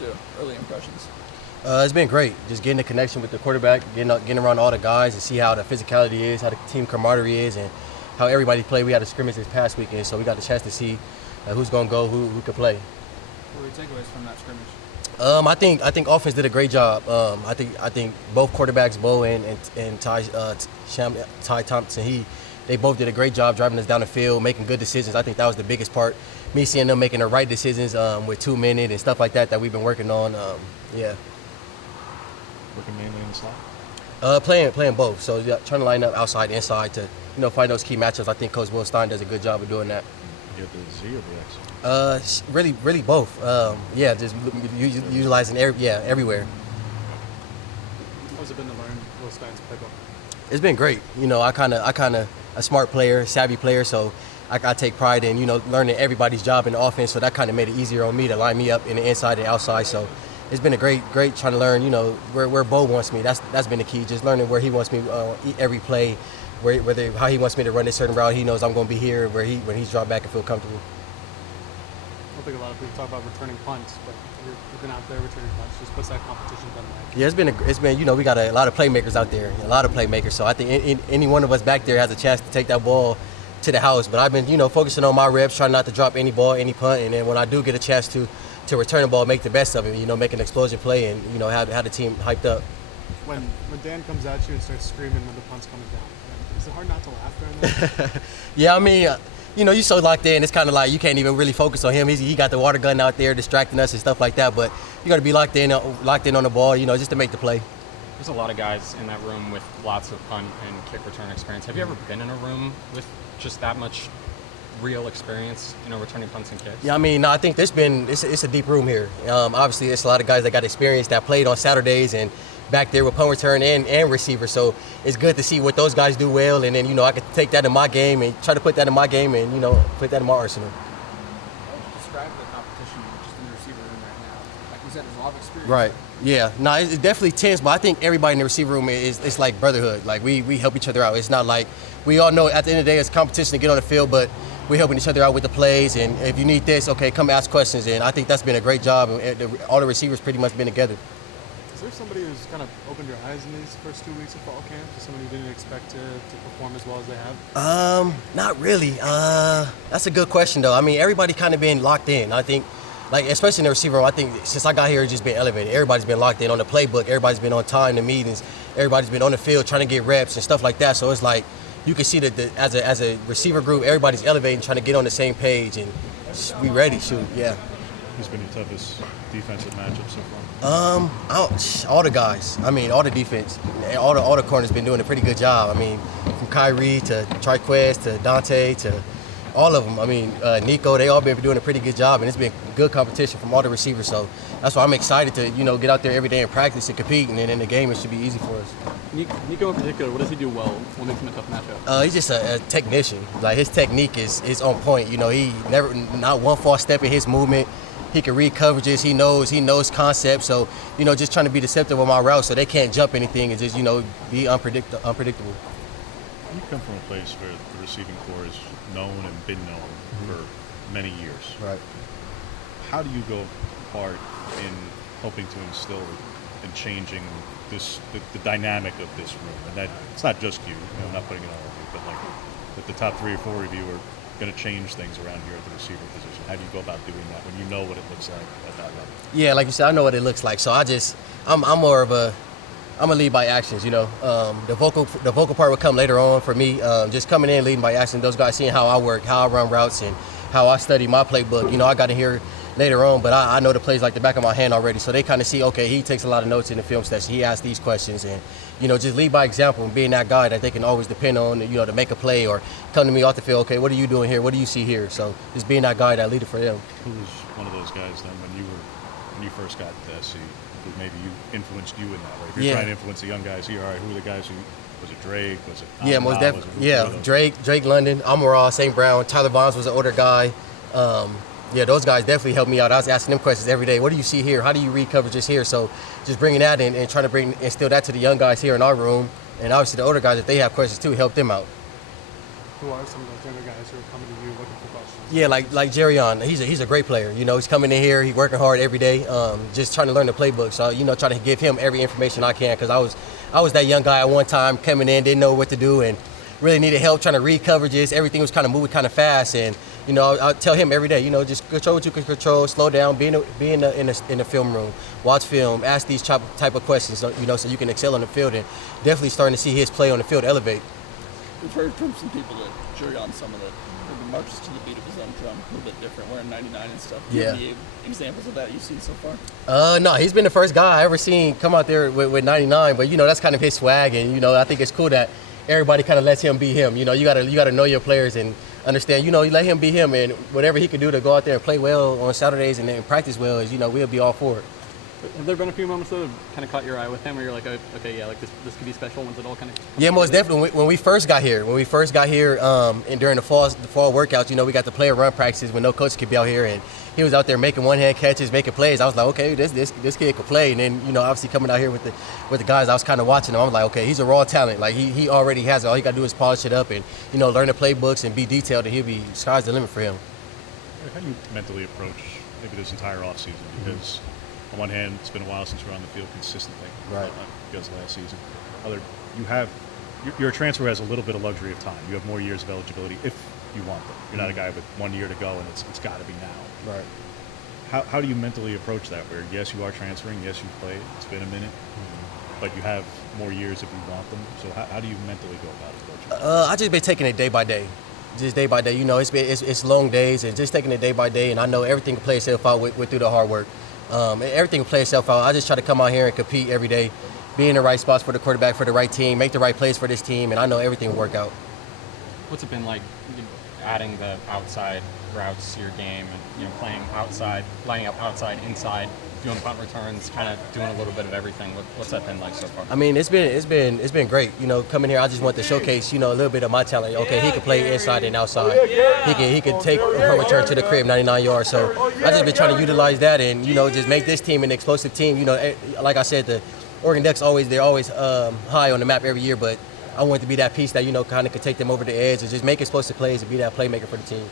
too? Early impressions. It's been great. Just getting the connection with the quarterback, getting around all the guys and see how the physicality is, how the team camaraderie is, and how everybody played. We had a scrimmage this past weekend, so we got the chance to see who's going to go, who could play. What were your takeaways from that scrimmage? I think offense did a great job. I think both quarterbacks, Bo and Ty Thompson, they both did a great job driving us down the field, making good decisions. I think that was the biggest part. Me seeing them making the right decisions with 2 minutes and stuff like that we've been working on. Yeah. Working mainly in the slot? Playing both. So trying to line up outside, inside to find those key matchups. I think Coach Will Stein does a good job of doing that. You get the Z or the X? Really both. Just utilizing everywhere. How's it been to learn Will Stein's playbook? It's been great. I kind of a smart player, savvy player, so I take pride in learning everybody's job in the offense. So that kind of made it easier on me to line me up in the inside and outside. So it's been a great trying to learn where Bo wants me. That's been the key. Just learning where he wants me every play, how he wants me to run a certain route. He knows I'm going to be here when he's dropped back and feel comfortable. I don't think a lot of people talk about returning punts, but you've been out there returning punts. Just what's that competition been like? Yeah, it's been we got a lot of playmakers out there, a lot of playmakers. So I think any one of us back there has a chance to take that ball to the house. But I've been focusing on my reps, trying not to drop any ball, any punt, and then when I do get a chance to return the ball, make the best of it. Make an explosion play and have the team hyped up. When Dan comes at you and starts screaming when the punt's coming down, is it hard not to laugh during that? Yeah, I mean. You're so locked in, it's kind of like you can't even really focus on him. He got the water gun out there distracting us and stuff like that, but you got to be locked in on the ball, just to make the play. There's a lot of guys in that room with lots of punt and kick return experience. Have you ever been in a room with just that much real experience, returning punts and kicks? Yeah, I mean, I think it's a deep room here. Obviously, it's a lot of guys that got experience that played on Saturdays and back there with punt return and receiver. So it's good to see what those guys do well, and then I could take that in my game and try to put that in my game and put that in my arsenal. How would you describe the competition just in the receiver room right now? Like you said, there's a lot of experience. Right. Yeah. No, it's definitely tense, but I think everybody in the receiver room it's like brotherhood. Like we help each other out. It's not like we all know at the end of the day it's competition to get on the field, but we're helping each other out with the plays. And if you need this, okay, come ask questions. And I think that's been a great job. And all the receivers pretty much been together. Is there somebody who's kind of opened your eyes in these first 2 weeks of fall camp? Is somebody you didn't expect to perform as well as they have? Not really. That's a good question, though. I mean, everybody kind of been locked in. I think, especially in the receiver room, I think since I got here, it's just been elevated. Everybody's been locked in on the playbook. Everybody's been on time to meetings. Everybody's been on the field trying to get reps and stuff like that. So it's like you can see that as a receiver group, everybody's elevating, trying to get on the same page and be ready. Shoot, yeah. Who's been your toughest defensive matchup so far? All the guys. I mean, all the defense, all the corners been doing a pretty good job. I mean, from Kyrie to Triquez to Dante to all of them. I mean, Nico, they all been doing a pretty good job, and it's been good competition from all the receivers. So that's why I'm excited to get out there every day and practice and compete, and then in the game it should be easy for us. Nico in particular, what does he do well? What makes him a tough matchup? He's just a technician. Like his technique is on point. He never not one false step in his movement. He can read coverages. He knows concepts. So, just trying to be deceptive on my route so they can't jump anything and just, be unpredictable. You come from a place where the receiving corps is known and been known for many years. Right. How do you go part in helping to instill and changing the dynamic of this room? And that it's not just you. I'm not putting it on you, but that the top 3 or 4 of you are going to change things around here at the receiver position. How do you go about doing that when you know what it looks like at that level? Yeah, like you said, I know what it looks like. So I'm more of a lead by actions. The vocal part will come later on for me. Just coming in, leading by action. Those guys seeing how I work, how I run routes, and how I study my playbook. I got in here later on, but I know the plays like the back of my hand already. So they kind of see, okay, he takes a lot of notes in the film session. He asks these questions, and just lead by example and being that guy that they can always depend on, to make a play or come to me off the field. Okay, what are you doing here? What do you see here? So just being that guy, that leader for them. Who was one of those guys then when you first got to SC? Who maybe influenced you in that way? If you're trying to influence the young guys here, all right, who are the guys who? Was it Drake? Was it? Yeah, most definitely. Yeah, Drake London, Amara, St. Brown, Tyler Bonds was an older guy. Yeah, those guys definitely helped me out. I was asking them questions every day. What do you see here? How do you read coverages here? So just bringing that in and trying to instill that to the young guys here in our room. And obviously the older guys, if they have questions too, help them out. who are some of those younger guys who are coming to you looking for questions? Yeah, like Jerryon, he's a great player. You know, he's coming in here, he's working hard every day, just trying to learn the playbook. So, you know, trying to give him every information I can, because I was that young guy at one time coming in, didn't know what to do, and really needed help trying to read coverages. Everything was kind of moving kind of fast, and you know, I tell him every day, you know, just control what you can control, slow down, be in the film room, watch film, ask these type of questions, you know, so you can excel on the field, and definitely starting to see his play on the field elevate. We've heard from some people that Jerryon some of the marches to the beat of his own drum, a little bit different, wearing 99 and stuff. Do you have any examples of that you've seen so far? No, he's been the first guy I ever seen come out there with 99, but you know, that's kind of his swag, and you know, I think it's cool that everybody kind of lets him be him. You know, you gotta know your players and understand, you know, you let him be him, and whatever he can do to go out there and play well on Saturdays and then practice well is, you know, we'll be all for it. Have there been a few moments that have kind of caught your eye with him where you're like, oh, okay, yeah, like this could be special once it all kind of Yeah, most definitely. When we first got here, and during the fall workouts, you know, we got the player run practices when no coach could be out here, and he was out there making one-hand catches, making plays. I was like, okay, this kid could play. And then, you know, obviously coming out here with the guys, I was kind of watching him. I'm like, okay, he's a raw talent. Like he already has it. All he got to do is polish it up and, you know, learn the playbooks and be detailed, and sky's the limit for him. How do you mentally approach maybe this entire offseason? Because on one hand, it's been a while since we're on the field consistently. Right. Because last season. You're a transfer who has a little bit of luxury of time. You have more years of eligibility if you want them. You're not a guy with 1 year to go and it's got to be now. Right. How do you mentally approach that? Where yes, you are transferring, yes, you've played, it's been a minute, but you have more years if you want them. So how do you mentally go about approaching it? I just been taking it day by day. Just day by day. You know, it's long days, and just taking it day by day, and I know everything can play itself out through the hard work. Everything can play itself out. I just try to come out here and compete every day, be in the right spots for the quarterback, for the right team, make the right plays for this team, and I know everything will work out. What's it been like, adding the outside routes to your game, and you know, playing outside, lining up outside, inside, doing punt returns, kind of doing a little bit of everything? What's that been like so far? I mean, it's been great. You know, coming here, I just want to showcase, you know, a little bit of my talent. Okay, he can play inside and outside. He can take a return to the crib 99 yards. So I just been trying to utilize that, and you know, just make this team an explosive team. You know, like I said, the Oregon Ducks they're always high on the map every year, but I want to be that piece that, you know, kind of could take them over the edge and just make explosive plays and be that playmaker for the team.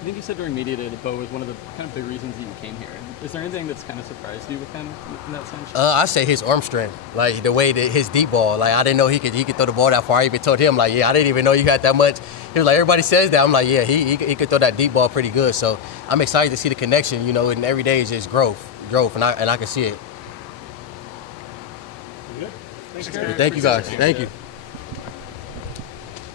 I think you said during media day that Bo was one of the kind of big reasons that you came here. Is there anything that's kind of surprised you with him in that sense? I say his arm strength, like the way that his deep ball. Like I didn't know he could throw the ball that far. I even told him, like, yeah, I didn't even know you had that much. He was like, everybody says that. I'm like, yeah, he could throw that deep ball pretty good. So I'm excited to see the connection. You know, and every day is just growth, and I can see it. Thanks, Thank you guys. Thank you.